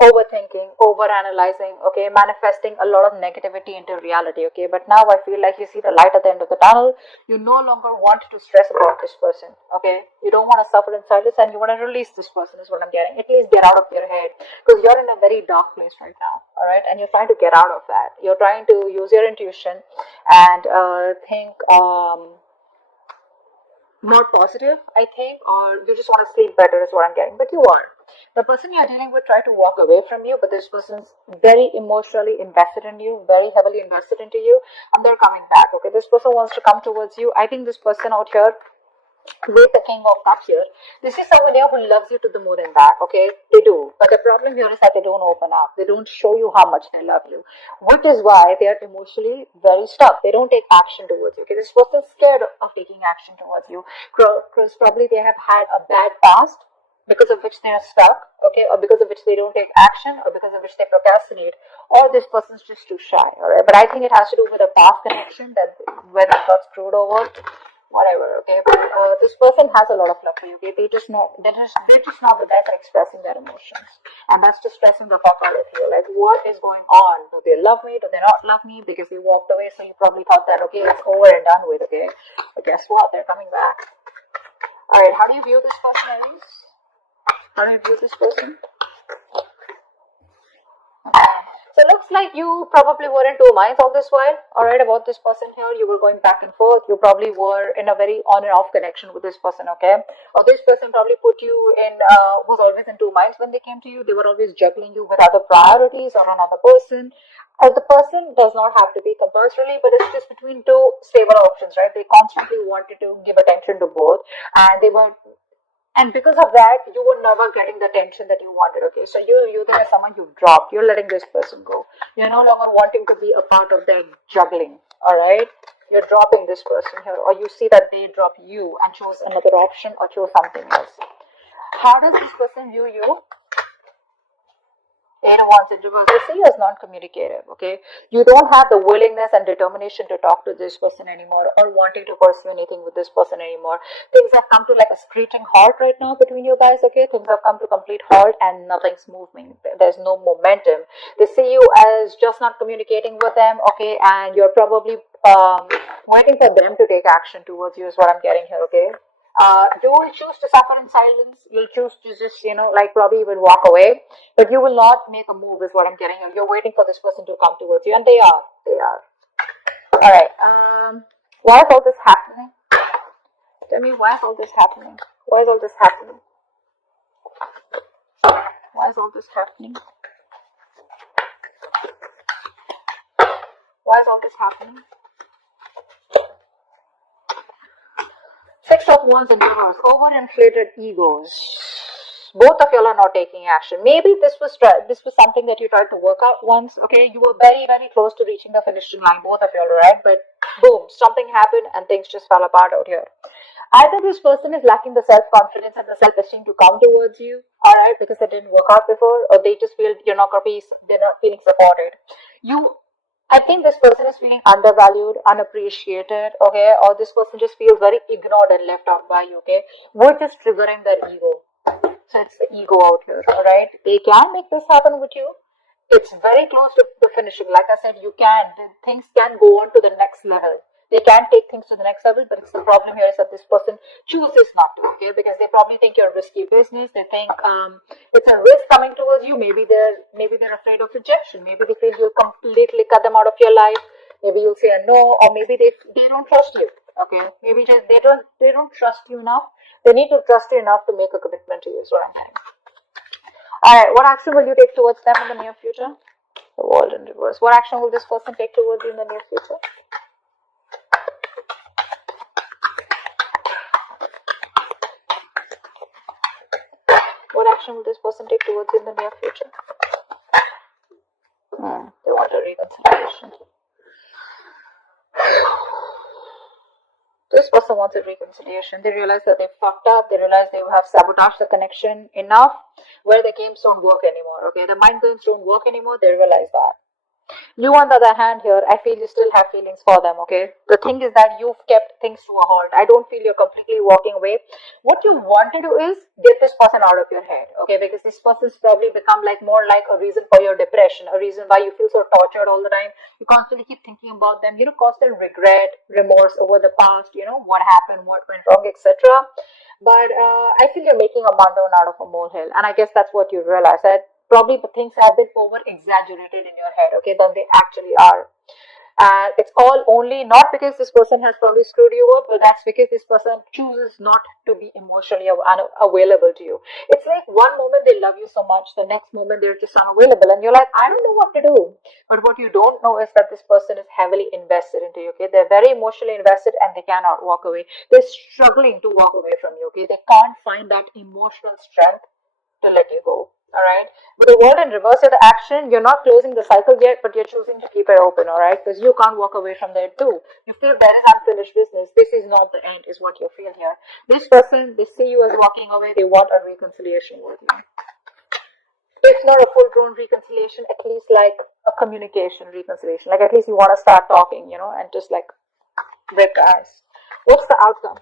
overthinking, overanalyzing, okay, manifesting a lot of negativity into reality, okay. But now I feel like you see the light at the end of the tunnel. You no longer want to stress about this person, okay. You don't want to suffer in silence, and you want to release this person, is what I'm getting. At least get out of your head, because you're in a very dark place right now, all right, and you're trying to get out of that. You're trying to use your intuition and think more positive, I think, or you just want to sleep better, is what I'm getting. But you are. The person you're dealing with tried to walk away from you, but this person's very emotionally invested in you, very heavily invested into you, and they're coming back. Okay, this person wants to come towards you. I think this person out here with the King of Cups here, this is someone here who loves you to the moon and back, okay? They do. But the problem here is that they don't open up. They don't show you how much they love you, which is why they are emotionally very stuck. They don't take action towards you, okay? This person's scared of taking action towards you because probably they have had a bad past because of which they are stuck, okay, or because of which they don't take action, or because of which they procrastinate, or this person's just too shy, all right? But I think it has to do with a past connection that where they got screwed over, whatever, okay. But this person has a lot of love for you, okay. They're just not the best at expressing their emotions, and that's just stressing the fuck out of you. Like, what is going on? Do they love me? Do they not love me? Because they walked away, so you probably thought that, okay, it's over and done with, okay. But guess what? They're coming back. All right, how do you view this person, Aries? How do you view this person? So it looks like you probably were in two minds all this while, alright, about this person here. You were going back and forth. You probably were in a very on and off connection with this person, okay? Or this person probably put you in, was always in two minds when they came to you. They were always juggling you with other priorities or another person. The person does not have to be compulsorily, but it's just between two stable options, right? They constantly wanted to give attention to both, and they were, and because of that, you were never getting the attention that you wanted. Okay, so you're there as someone you've dropped. You're letting this person go. You're no longer wanting to be a part of their juggling. All right, you're dropping this person here, or you see that they drop you and chose another option or chose something else. How does this person view you? Eight of Wands in reverse. They see you as non-communicative, okay? You don't have the willingness and determination to talk to this person anymore, or wanting to pursue anything with this person anymore. Things have come to like a screeching halt right now between you guys, okay? Things have come to complete halt and nothing's moving. There's no momentum. They see you as just not communicating with them, okay? And you're probably waiting for them to take action towards you, is what I'm getting here, okay? You will choose to suffer in silence. You'll choose to just, like probably even walk away, but you will not make a move, is what I'm getting here. You're waiting for this person to come towards you, and they are. They are. All right. Why is all this happening? Tell me, why is all this happening? Why is all this happening? Why is all this happening? Why is all this happening? Six of Wands in reverse. Overinflated egos. Both of y'all are not taking action. Maybe this was something that you tried to work out once. Okay, you were very, very close to reaching the finishing line, both of y'all, right? But boom, something happened and things just fell apart out here. Either this person is lacking the self-confidence and the self-esteem to come towards you, all right, because it didn't work out before, or they just feel they're not feeling supported. I think this person is feeling undervalued, unappreciated, okay, or this person just feels very ignored and left out by you, okay, which is triggering their ego. So it's the ego out here, alright. They can make this happen with you. It's very close to the finishing. Like I said, things can go on to the next level. They can take things to the next level, but it's the problem here is that this person chooses not to, okay, because they probably think you're a risky business. They think it's a risk coming towards you. Maybe they're afraid of rejection. Maybe they feel you'll completely cut them out of your life. Maybe you'll say a no, or maybe they don't trust you. Okay, maybe just they don't trust you enough. They need to trust you enough to make a commitment to you. Is what I'm saying. All right, what action will you take towards them in the near future? The World in reverse. What action will this person take towards you in the near future? What action will this person take towards you in the near future? They want a reconciliation. This person wants a reconciliation. They realize that they fucked up. They realize they have sabotaged the connection enough where the games don't work anymore. Okay, the mind games don't work anymore. They realize that. You, on the other hand, here, I feel you still have feelings for them, okay? The thing is that you've kept things to a halt. I don't feel you're completely walking away. What you want to do is get this person out of your head, okay? Because this person's probably become like more like a reason for your depression, a reason why you feel so tortured all the time. You constantly keep thinking about them, constant regret, remorse over the past, what happened, what went wrong, etc. But I feel you're making a mountain out of a molehill, and I guess that's what you realize, that probably the things have been over exaggerated in your head, okay, than they actually are. And it's all only not because this person has probably screwed you up, but that's because this person chooses not to be emotionally available to you. It's like one moment they love you so much, the next moment they're just unavailable, and you're like, I don't know what to do. But what you don't know is that this person is heavily invested into you, okay? They're very emotionally invested and they cannot walk away. They're struggling to walk away from you, okay? They can't find that emotional strength to let you go. All right. But the word in reverse of the action, you're not closing the cycle yet, but you're choosing to keep it open. All right. Because you can't walk away from there too. You feel there is unfinished business. This is not the end, is what you feel here. This person, they see you as walking away. They want a reconciliation with you. If not a full blown reconciliation, at least like a communication reconciliation. Like at least you want to start talking, and just like break the ice. What's the outcome?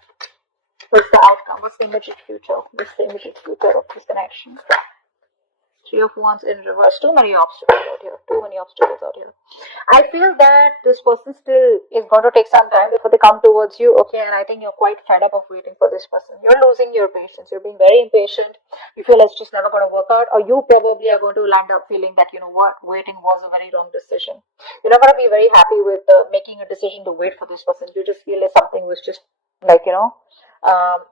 What's the outcome? What's the immediate future? What's the immediate future of this connection? Three of Wands in reverse. Too many obstacles out here. Too many obstacles out here. I feel that this person still is going to take some time before they come towards you. Okay, and I think you're quite fed up of waiting for this person. You're losing your patience. You're being very impatient. You feel it's just never going to work out, or you probably are going to land up feeling that waiting was a very wrong decision. You're not going to be very happy with making a decision to wait for this person. You just feel like something was just like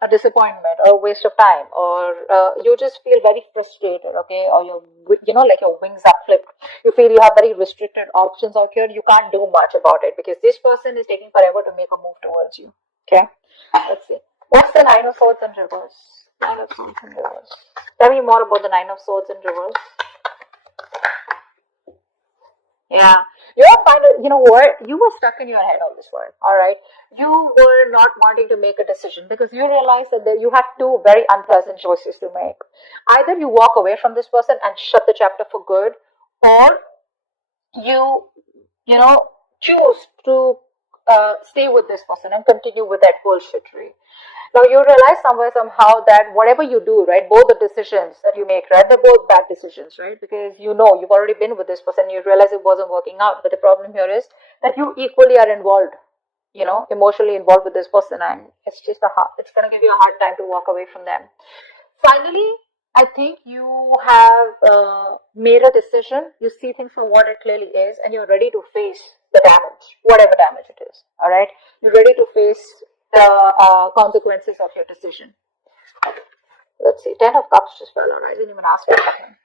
a disappointment or a waste of time, or you just feel very frustrated, okay, or like your wings are flipped. You feel you have very restricted options out here. You can't do much about it because this person is taking forever to make a move towards you. Okay, let's see. What's the Nine of Swords in reverse? Nine of Swords in reverse. Tell me more about the Nine of Swords in reverse. Yeah, you're final. You know what? You were stuck in your head all this while. All right, you were not wanting to make a decision because you realized that you had two very unpleasant choices to make. Either you walk away from this person and shut the chapter for good, or you, choose to stay with this person and continue with that bullshittery. Now you realize somewhere somehow that whatever you do, right, both the decisions that you make, right, they're both bad decisions, right? Because you've already been with this person, you realize it wasn't working out. But the problem here is that you equally are involved, emotionally involved with this person, and it's gonna give you a hard time to walk away from them. Finally, I think you have made a decision. You see things for what it clearly is, and you're ready to face the damage, whatever damage it is. All right, you're ready to face the consequences of your decision. Let's see, Ten of Cups just fell out. I didn't even ask for something.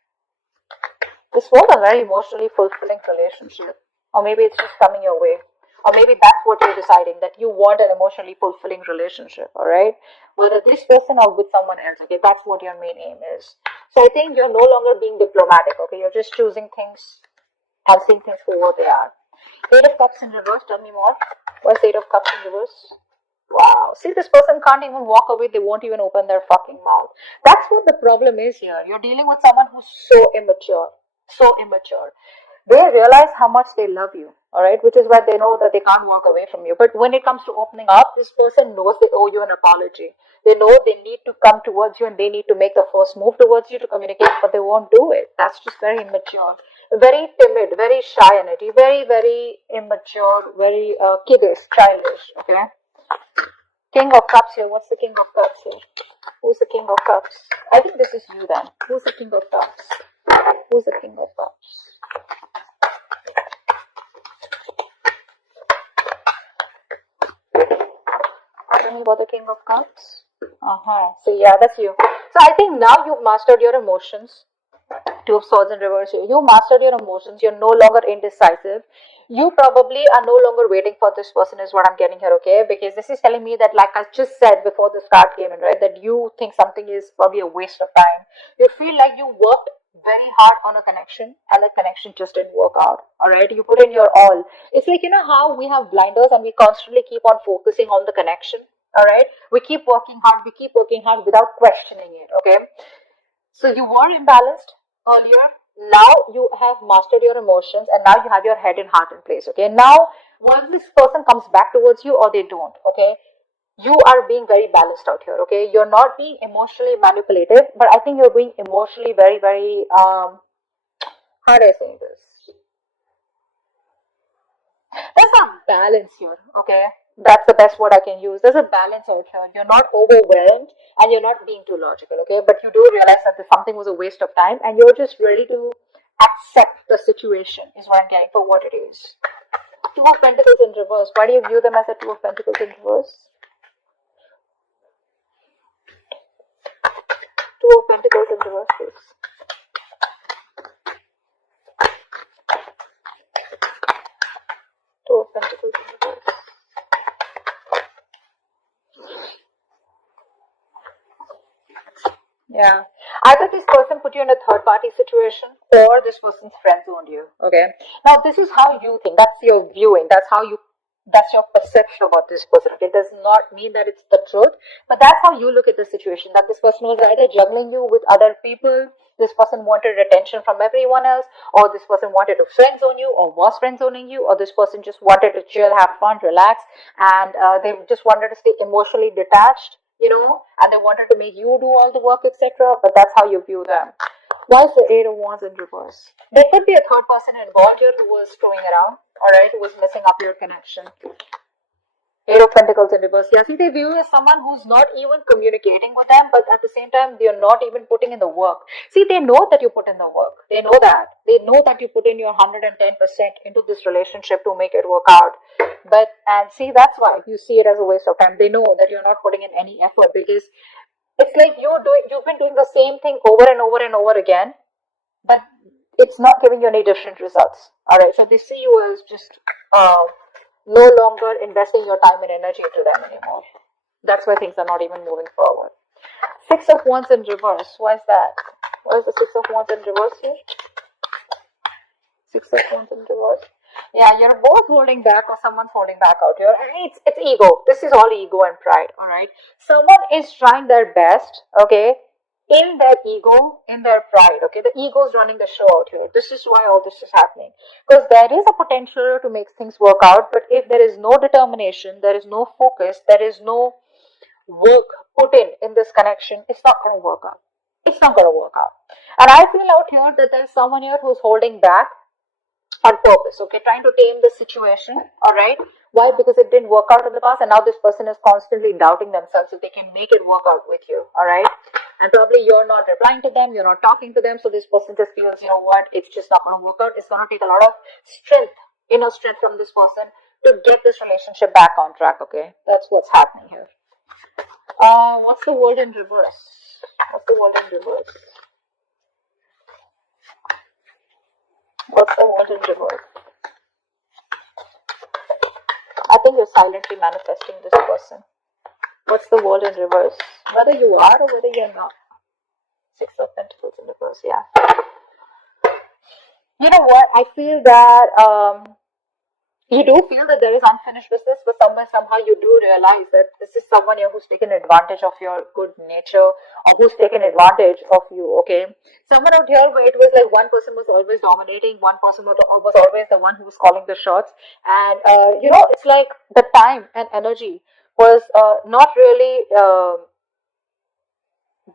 This was a very emotionally fulfilling relationship, or maybe it's just coming your way. Or maybe that's what you're deciding, that you want an emotionally fulfilling relationship, all right? Whether this person or with someone else, okay? That's what your main aim is. So I think you're no longer being diplomatic, okay? You're just choosing things and seeing things for what they are. Eight of Cups in reverse, tell me more. What's Eight of Cups in reverse? Wow. See, this person can't even walk away. They won't even open their fucking mouth. That's what the problem is here. You're dealing with someone who's so immature. So immature. They realize how much they love you, all right, which is why they know that they can't walk away from you. But when it comes to opening up, this person knows they owe you an apology. They know they need to come towards you and they need to make the first move towards you to communicate, but they won't do it. That's just very immature, very timid, very shy energy, very, very immature, very kiddish, childish, okay? King of Cups here. What's the King of Cups here? Who's the King of Cups? I think this is you then. Who's the King of Cups? Who's the King of Cups? Tell me about the King of Cups. So yeah, that's you. So I think now you've mastered your emotions. Two of Swords in reverse here. You mastered your emotions. You're no longer indecisive. You probably are no longer waiting for this person, is what I'm getting here, okay? Because this is telling me that, like I just said before this card came in, right, that you think something is probably a waste of time. You feel like you worked very hard on a connection and the connection just didn't work out. All right, you put in your all. It's like, how we have blinders and we constantly keep on focusing on the connection. All right, we keep working hard without questioning it. Okay, so you were imbalanced earlier. Now you have mastered your emotions, and now you have your head and heart in place. Okay, now once this person comes back towards you or they don't, okay, you are being very balanced out here. Okay, you're not being emotionally manipulative, but I think you're being emotionally very, very how do I say this? There's a balance here, okay? That's the best word I can use. There's a balance out here. You're not overwhelmed and you're not being too logical, okay? But you do realize that something was a waste of time and you're just ready to accept the situation, is what I'm getting for what it is. Two of Pentacles in reverse. Why do you view them as a Two of Pentacles in reverse? Two of Pentacles in reverse, please. Two of Pentacles in reverse. Yeah. Either this person put you in a third party situation or this person's friend zoned you. Okay. Now this is how you think. That's your viewing. That's your perception about this person. Okay. It does not mean that it's the truth, but that's how you look at the situation. That this person was either juggling you with other people, this person wanted attention from everyone else, or this person wanted to friend zone you, or was friend zoning you, or this person just wanted to chill, have fun, relax, and they just wanted to stay emotionally detached, and they wanted to make you do all the work, etc. But that's how you view them. Why is the Eight of Wands in reverse? There could be a third person involved here who was screwing around, alright, who was messing up your connection. Eight of Pentacles in reverse. Yeah, see, they view you as someone who's not even communicating with them, but at the same time, they're not even putting in the work. See, they know that you put in the work. They know that. They know that you put in your 110% into this relationship to make it work out. And see, that's why you see it as a waste of time. They know that you're not putting in any effort because it's like you've been doing the same thing over and over and over again, but it's not giving you any different results. All right, so they see you as just no longer investing your time and energy into them anymore. That's why things are not even moving forward. Six of Wands in reverse. Why is that? Why is the Six of Wands in reverse here? Six of Wands in reverse. Yeah, you're both holding back or someone's holding back out here. And it's ego. This is all ego and pride, alright? Someone is trying their best, okay, in their ego, in their pride, okay? The ego is running the show out here. This is why all this is happening. Because there is a potential to make things work out, but if there is no determination, there is no focus, there is no work put in this connection, it's not going to work out. It's not going to work out. And I feel out here that there's someone here who's holding back on purpose, okay, trying to tame the situation, all right? Why? Because it didn't work out in the past, and now this person is constantly doubting themselves if they can make it work out with you, all right? And probably you're not replying to them, you're not talking to them, so this person just feels, you know what, it's just not going to work out. It's going to take a lot of strength, inner strength from this person to get this relationship back on track, okay? That's what's happening here. What's the world in reverse? What's the world in reverse? What's the world in reverse? I think you're silently manifesting this person. What's the world in reverse? Whether you are or whether you're not. Six of Pentacles in reverse, yeah. You know what? I feel that you do feel that there is unfinished business, but somehow you do realize that this is someone here who's taken advantage of your good nature or who's taken advantage of you, okay? Someone out here where it was like one person was always dominating, one person was always the one who was calling the shots. And, it's like the time and energy was not really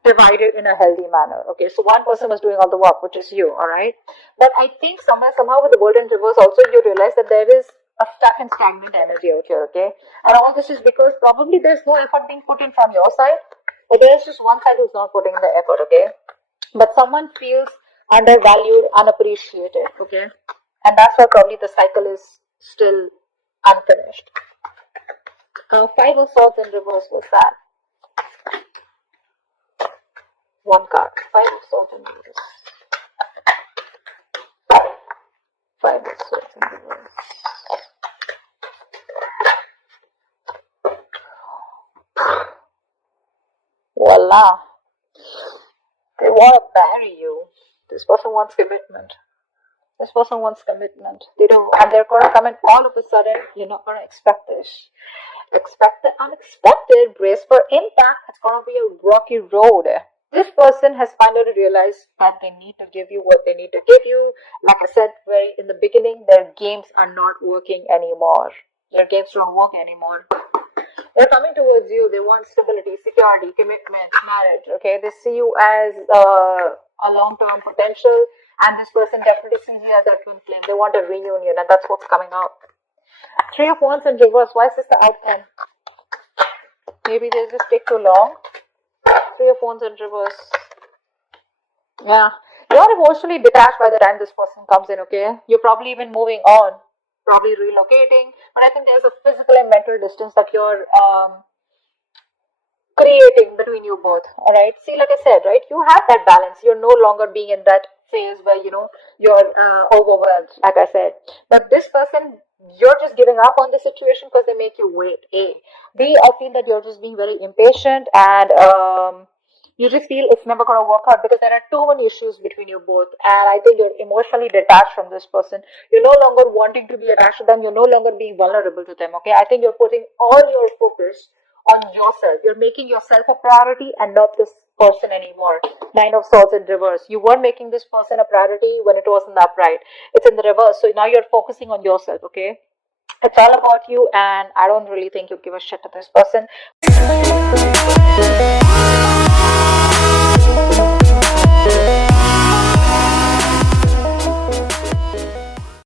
divided in a healthy manner. Okay, so one person was doing all the work, which is you, all right? But I think somehow with the world in reverse also you realize that there is a stuck and stagnant energy out here, okay? And all this is because probably there's no effort being put in from your side, but there's just one side who's not putting in the effort, okay? But someone feels undervalued, unappreciated, okay? And that's why probably the cycle is still unfinished. Five of Swords in reverse was that. One card. Five of Swords in reverse. Five of Swords in reverse. Voila. They want to marry you. This person wants commitment. This person wants commitment. They do. And they're going to come in all of a sudden. You're not going to expect this. Expect the unexpected. Brace for impact. It's going to be a rocky road. This person has finally realized that they need to give you what they need to give you. Like I said very in the beginning, their games are not working anymore. Their games don't work anymore. They're coming towards you. They want stability, security, commitment, marriage. Okay, they see you as a long-term potential, and this person definitely sees you as that twin flame. They want a reunion, and that's what's coming out. Three of Wands in reverse. Why is this the outcome? Maybe they just take too long. Three of Wands in reverse. Yeah, you're emotionally detached by the time this person comes in. Okay, you're probably even moving on, probably relocating. But I think there's a physical and mental distance that you're creating between you both. All right, see, like I said, right, you have that balance. You're no longer being in that phase where you're overwhelmed, like I said. But this person, you're just giving up on the situation because they make you wait. A b I feel that you're just being very impatient, and you just feel it's never going to work out because there are too many issues between you both. And I think you're emotionally detached from this person. You're no longer wanting to be attached to them. You're no longer being vulnerable to them. Okay, I think you're putting all your focus on yourself. You're making yourself a priority and not this person anymore. Nine of Swords in reverse. You were making this person a priority when it wasn't the upright. It's in the reverse. So now you're focusing on yourself, okay? It's all about you, and I don't really think you give a shit to this person.